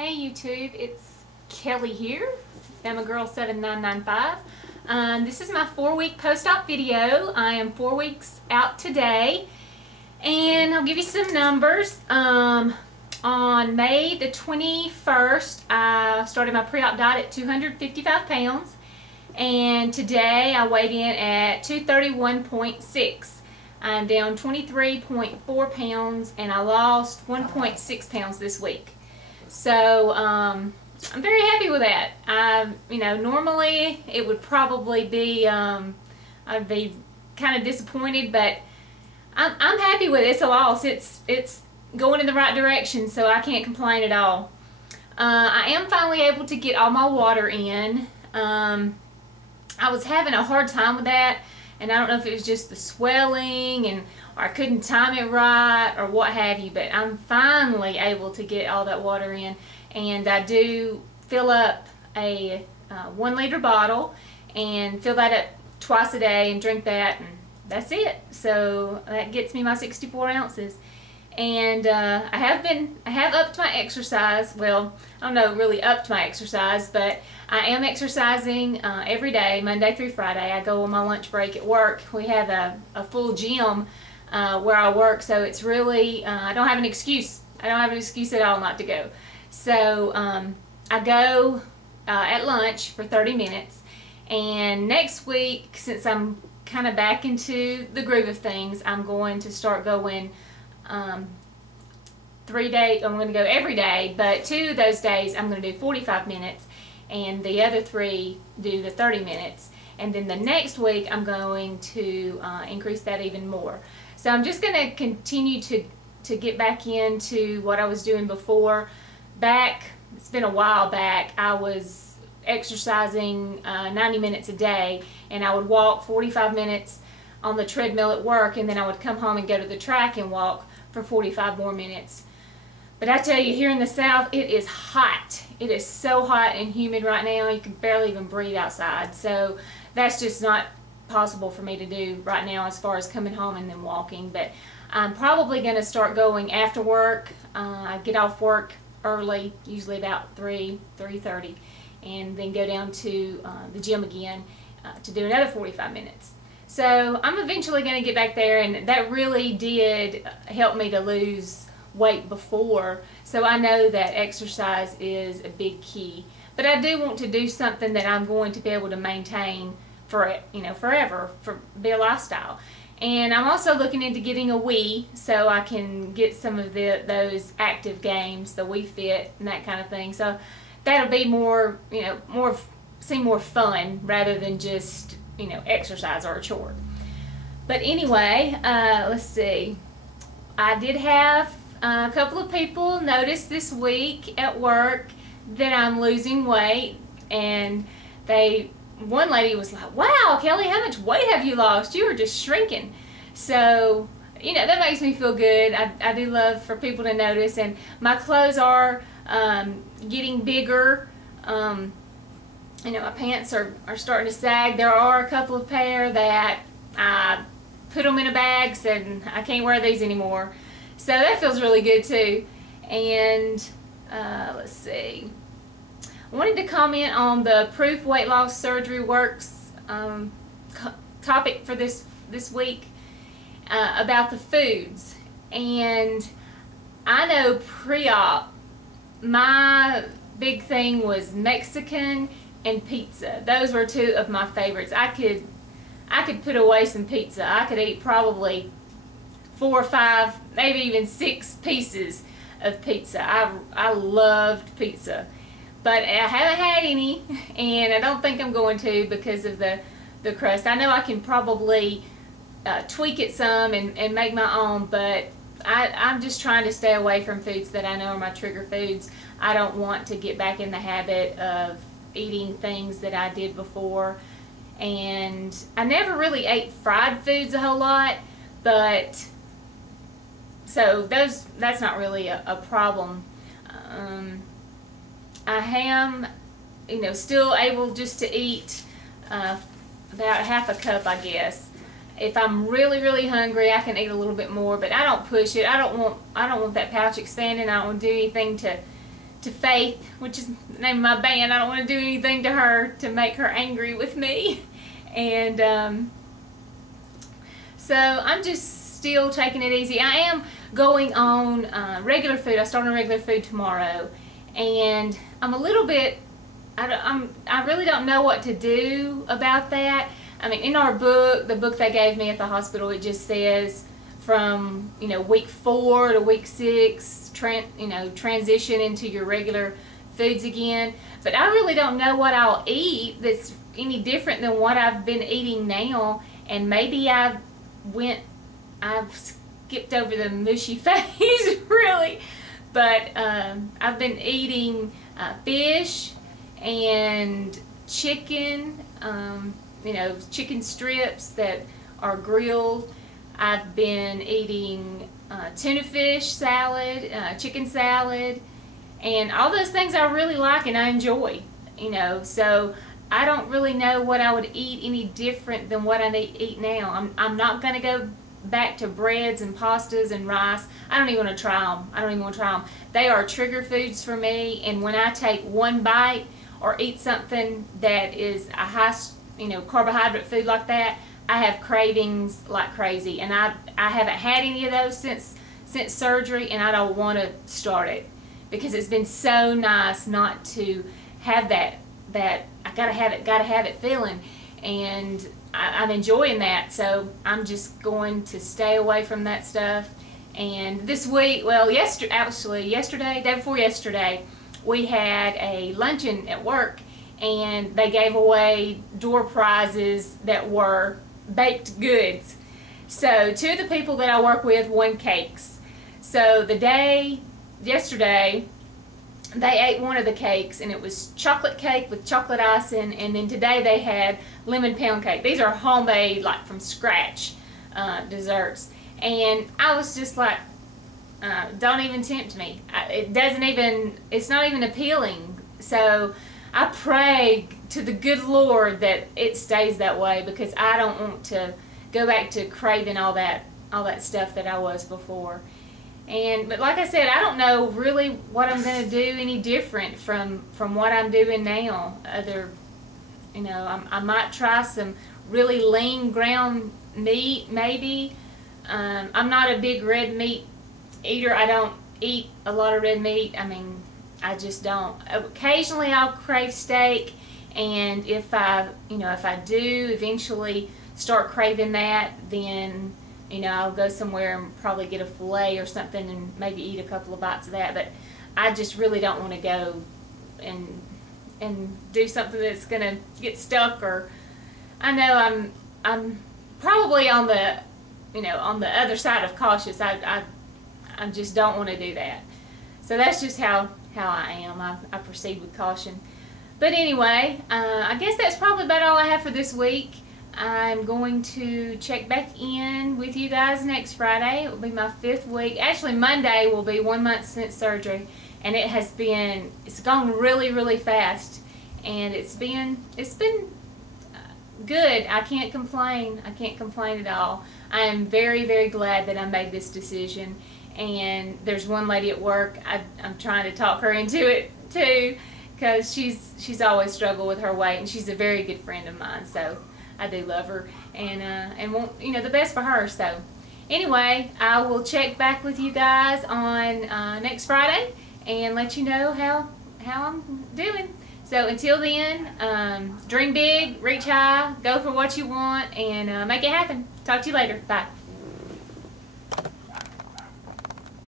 Hey YouTube, it's Kelly here, Emma Girl 7995. This is my 4-week post-op video. I am 4 weeks out today, and I'll give you some numbers. On May the 21st, I started my pre-op diet at 255 pounds, and today I weighed in at 231.6. I'm down 23.4 pounds, and I lost 1.6 pounds this week. So I'm very happy with that. Normally it would probably be I'd be kind of disappointed, but I'm happy with it. It's a loss. It's going in the right direction, so I can't complain at all. I am finally able to get all my water in. I was having a hard time with that, and I don't know if it was just the swelling or I couldn't time it right or what have you, but I'm finally able to get all that water in, and I do fill up a 1 liter bottle and fill that up twice a day and drink that, and that's it. So that gets me my 64 ounces. And I have upped my exercise. Well, I don't know really upped my exercise, but I am exercising every day, Monday through Friday. I go on my lunch break at work. We have a full gym where I work, so it's really, I don't have an excuse. I don't have an excuse at all not to go. So I go at lunch for 30 minutes, and next week, since I'm kind of back into the groove of things, I'm going to start going 3 days. I'm going to go every day, but 2 of those days I'm going to do 45 minutes, and the other 3 do the 30 minutes. And then the next week I'm going to increase that even more. So I'm just going to continue to get back into what I was doing before. It's been a while back, I was exercising 90 minutes a day, and I would walk 45 minutes on the treadmill at work, and then I would come home and go to the track and walk for 45 more minutes. But I tell you, here in the South, it is hot. It is so hot and humid right now, you can barely even breathe outside. So that's just not possible for me to do right now as far as coming home and then walking. But I'm probably going to start going after work. I get off work early, usually about 3:30, and then go down to the gym again to do another 45 minutes. So I'm eventually going to get back there, and that really did help me to lose weight before, so I know that exercise is a big key. But I do want to do something that I'm going to be able to maintain for forever, be a lifestyle. And I'm also looking into getting a Wii, so I can get some of those active games, the Wii Fit and that kind of thing. So that'll be seem more fun rather than just exercise or a chore. But anyway, let's see. I did have a couple of people notice this week at work that I'm losing weight, and one lady was like, "Wow, Kelly, how much weight have you lost? You were just shrinking." So that makes me feel good. I do love for people to notice, and my clothes are getting bigger. My pants are starting to sag. There are a couple of pair that I put them in a bag, said I can't wear these anymore. So that feels really good too. And let's see. I wanted to comment on the Proof Weight Loss Surgery Works topic for this week about the foods. And I know pre-op, my big thing was Mexican and pizza. Those were 2 of my favorites. I could put away some pizza. I could eat probably 4 or 5, maybe even 6 pieces of pizza. I loved pizza, but I haven't had any, and I don't think I'm going to because of the crust. I know I can probably tweak it some and make my own, but I'm just trying to stay away from foods that I know are my trigger foods. I don't want to get back in the habit of eating things that I did before. And I never really ate fried foods a whole lot, but so that's not really a problem. I am still able just to eat about half a cup, I guess. If I'm really hungry, I can eat a little bit more, but I don't push it. I don't want that pouch expanding. I don't want to do anything to Faith, which is the name of my band. I don't want to do anything to her to make her angry with me. And so I'm just still taking it easy. I am going on regular food. I start on regular food tomorrow, and I'm a little bit, I really don't know what to do about that. I mean, in our book, the book they gave me at the hospital, it just says from, you know, week 4 to week 6, transition into your regular foods again. But I really don't know what I'll eat that's any different than what I've been eating now. And maybe I've skipped over the mushy phase, really. But I've been eating fish and chicken, you know, chicken strips that are grilled. I've been eating tuna fish salad, chicken salad, and all those things I really like and I enjoy, you know. So I don't really know what I would eat any different than what I eat now. I'm not going to go back to breads and pastas and rice. I don't even want to try them. I don't even want to try them. They are trigger foods for me, and when I take one bite or eat something that is a high, you know, carbohydrate food like that, I have cravings like crazy, and I haven't had any of those since surgery, and I don't want to start it because it's been so nice not to have that I gotta have it feeling, and I'm enjoying that. So I'm just going to stay away from that stuff. And this week, well, yesterday, day before yesterday, we had a luncheon at work, and they gave away door prizes that were baked goods. So 2 of the people that I work with won cakes. So yesterday, they ate one of the cakes, and it was chocolate cake with chocolate icing, and then today they had lemon pound cake. These are homemade, like from scratch desserts. And I was just like, don't even tempt me. It's not even appealing. So I pray to the good Lord that it stays that way, because I don't want to go back to craving all that stuff that I was before. But like I said, I don't know really what I'm going to do any different from what I'm doing now. You know, I might try some really lean ground meat, maybe. I'm not a big red meat eater. I don't eat a lot of red meat. I mean, I just don't. Occasionally I'll crave steak, and if I do eventually start craving that, then, you know, I'll go somewhere and probably get a filet or something and maybe eat a couple of bites of that. But I just really don't want to go and do something that's going to get stuck. Or I know I'm probably on the other side of cautious. I just don't want to do that. So that's just how I am. I proceed with caution. But anyway, I guess that's probably about all I have for this week. I'm going to check back in with you guys next Friday. It will be my 5th week. Actually, Monday will be 1 month since surgery, and it's gone really, really fast, and it's been good. I can't complain. I can't complain at all. I am very, very glad that I made this decision. And there's one lady at work, I'm trying to talk her into it too, because she's always struggled with her weight, and she's a very good friend of mine. So I do love her, and want, you know, the best for her. So anyway, I will check back with you guys on next Friday and let you know how I'm doing. So until then, dream big, reach high, go for what you want, and make it happen. Talk to you later. Bye.